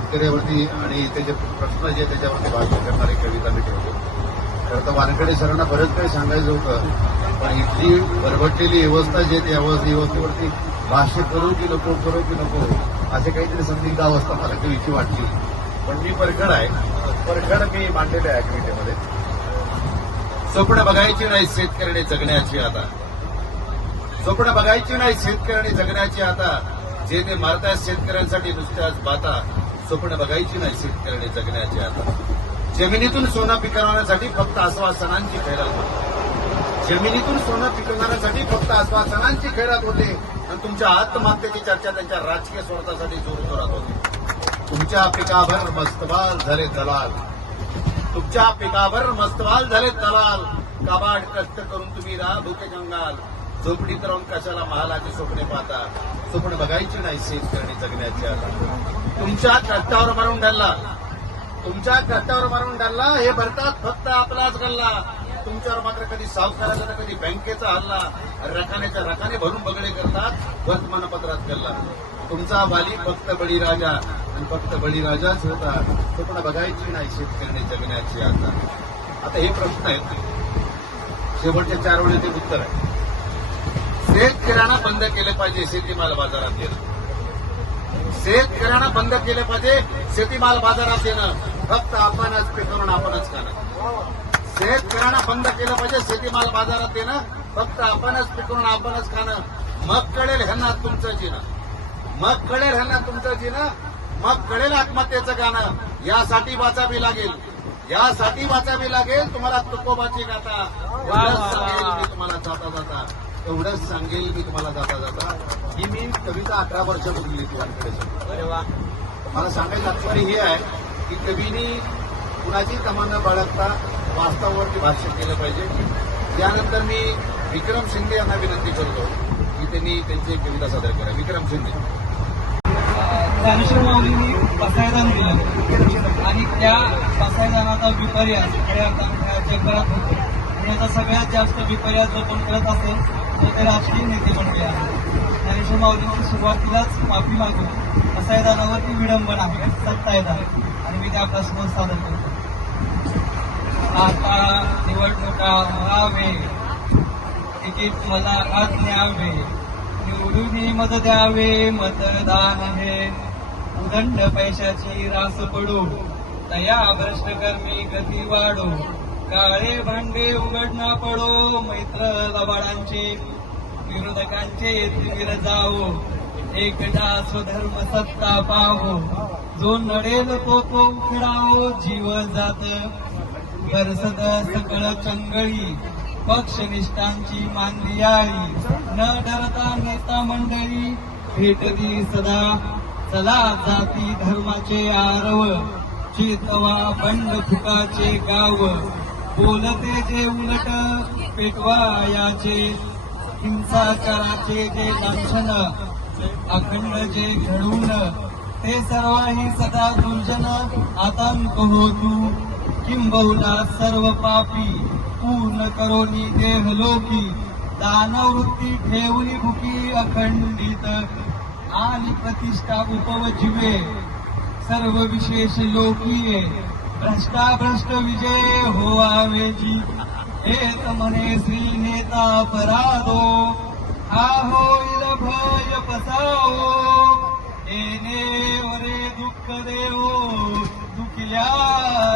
शेतकऱ्यावरती आणि त्याचे प्रश्न जे त्याच्यावरती भाष्य करणारी कविता मी ठेवतो. खरं तर वानखेडे सरांना बरंच काही सांगायचं होतं पण इथली भरभटलेली व्यवस्था जे त्या व्यवस्थेवरती भाष्य करू की नको करू की नको असे काहीतरी संदिग्ध अवस्था मला कवीची वाटली. पण मी परखड आहे. परखड मी मांडलेलं आहे कवितेमध्ये. स्वप्न बघायची नाही शेतकऱ्याने जगण्याची आता. स्वप्न बघायची नाही शेतकऱ्याने जगण्याची आता. जे ते मारतात शेतकऱ्यांसाठी नुसत्याच बाता. स्वप्न बघायची नाही शेतकऱ्याने जगण्याची आता. जमिनीतून सोनं पिकवण्यासाठी फक्त आश्वासनांची खैरात होती. जमिनीतून सोनं पिकवण्यासाठी फक्त आश्वासनांची खैरात होते. आणि तुमच्या आत्महत्येची चर्चा त्यांच्या राजकीय स्वार्थासाठी जोर जोरात होती. तुमच्या पिकाभर मस्तवाल झाले दलाल. तुमच्या पिकाभर मस्तवाल झाले दलाल. काबाड कष्ट करून तुम्ही राहा भुके जंगाल. झोपडीत राहून कशाला महालाचे स्वप्ने पाहता? स्वप्न बघायची नाही शेतकऱ्यांनी जगण्याची आता. तुमच्या कष्टावर मारून डल्ला तुमच्या कष्टावर मारून डल्ला हे भरतात फक्त आपलाच गल्ला. तुमच्यावर मात्र कधी सावकाराचा तर कधी बँकेचा हल्ला. रकानेच्या रकाने भरून बगडे करतात वर्तमानपत्रात गल्ला. तुमचा वाली फक्त बळीराजा आणि फक्त बळीराजाच होता. स्वप्न बघायची नाही शेतकरी जगण्याची आता. आता हे प्रश्न आहेत. शेवटच्या चार वेळेचे उत्तर आहे. शेतकऱ्यांना बंद केले पाहिजे शेतीमाल बाजारात येणं. शेतकऱ्यांना बंद केले पाहिजे शेतीमाल बाजारात येणं. फक्त आपणच पिकवून आपणच खाणं. शेतकऱ्यांना बंद केलं पाहिजे शेतीमाल बाजारात येणं. फक्त आपणच पिकवून आपणच खाणं. मग कळेल ह्यांना तुमचं जिणं मग कळेल ह्यांना तुमचं जिणं मग कळेल आत्महत्येचं गाणं. यासाठी वाचावी लागेल. यासाठी वाचावी लागेल. तुम्हाला तुकोबाची गाथा. मी तुम्हाला जाता जाता. एवढंच सांगेल मी तुम्हाला जाता जाता ही मी कविता अठरा वर्षापूर्वी लिहिली वानखेडे मला सांगायचं तात्पर्य हे आहे की कवीनी कुणाची तमन्ना बाळगता वास्तवावरती भाष्य केलं पाहिजे त्यानंतर मी विक्रम शिंदे यांना विनंती करतो की त्यांनी त्यांची एक कविता सादर करा विक्रम शिंदे ज्ञानेश्वर माऊलींनी बसायदान दिलं आणि त्या बसायदानाचा विपर्यास खऱ्या अर्थानं जगभरात होतो आणि याचा सगळ्यात जास्त विपर्यास जो कोण करत असेल तो राजकीय नेते बनले आहे ज्ञानेश्वर माऊलींची सुरुवातीलाच माफी मागून बसायदानावरती विडंबन आहे सत्तायदा आणि मी त्या प्रश्न सादर करतो. आता निवडणुका व्हावे. तिकीट मला आज न्यावे. निवडून मत द्यावे. मतदान हे उदंड पैशाची रास पडू. दया भ्रष्टकर्मी गती वाढो. काळे भांडे उघडणं पडो मैत्र लबाडांचे विरोधकांचे तिमिर जावो. एकटा स्वधर्म सत्ता पाहो जो नडेल तो तो उखडाओ जीव जात. बरसद सकळ चंगळी पक्षनिष्ठांची मांदियाळी न डरता नेता मंडळी भेटली सदा. चला जाती धर्माचे आरव. चेतवा बंड फुकाचे गाव. बोलते जे उलट पेटवा याचे हिंसाचाराचे जे लक्षण अखंड जे घडून ते सर्वही सदा दुर्जन आतंक होतू किंबहुना सर्व पापी पूर्ण करोनी देह लोकी दानवृत्ती ठेवली भुकी अखंडित. आणि प्रतिष्ठा उपवजिवे सर्व विशेष लोकीये. ભ્રષ્ટાભ્રષ્ટ વિજય હોવા વેજી એ તમને શ્રી નેતા પરાધો. આહો ભય પસાવો. એને ઓરે દુઃખ દેવો, દુખિયા